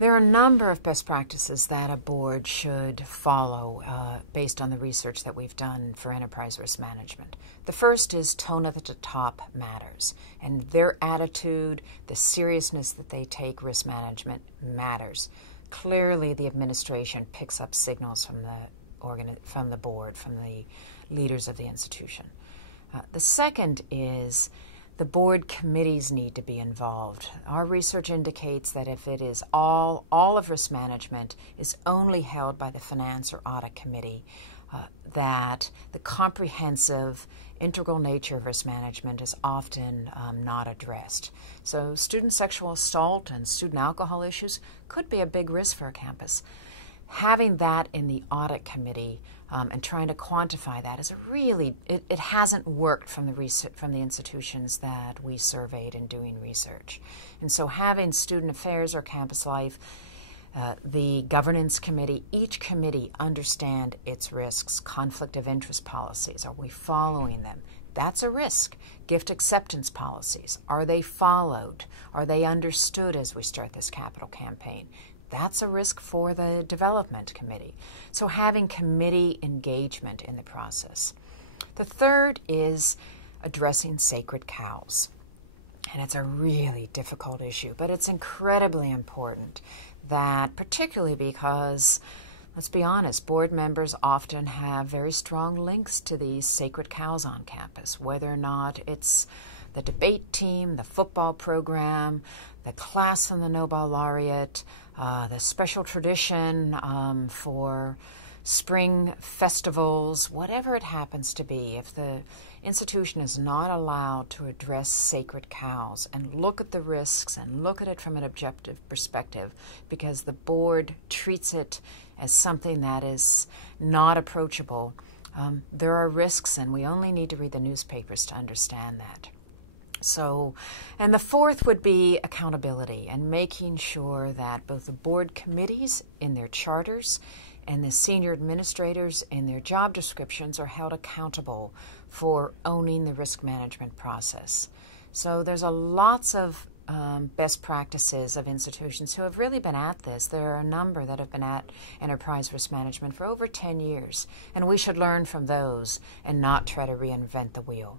There are a number of best practices that a board should follow based on the research that we've done for enterprise risk management. The first is tone at the top matters, and their attitude, the seriousness that they take risk management matters. Clearly, the administration picks up signals from the board, from the leaders of the institution. The second is the board committees need to be involved. Our research indicates that if it is all of risk management is only held by the finance or audit committee, that the comprehensive, integral nature of risk management is often not addressed. So student sexual assault and student alcohol issues could be a big risk for a campus. Having that in the audit committee and trying to quantify that is it hasn't worked from the institutions that we surveyed in doing research. And so having student affairs or campus life, the governance committee, each committee understand its risks, conflict of interest policies. Are we following them? That's a risk. Gift acceptance policies. Are they followed? Are they understood as we start this capital campaign? That's a risk for the development committee. So having committee engagement in the process. The third is addressing sacred cows. And it's a really difficult issue, but it's incredibly important that, particularly because, let's be honest, board members often have very strong links to these sacred cows on campus, whether or not it's the debate team, the football program, the class from the Nobel laureate, the special tradition for spring festivals, whatever it happens to be. If the institution is not allowed to address sacred cows and look at the risks and look at it from an objective perspective, because the board treats it as something that is not approachable, there are risks, and we only need to read the newspapers to understand that. So, and the fourth would be accountability and making sure that both the board committees in their charters and the senior administrators in their job descriptions are held accountable for owning the risk management process. So there's lots of best practices of institutions who have really been at this. There are a number that have been at enterprise risk management for over 10 years, and we should learn from those and not try to reinvent the wheel.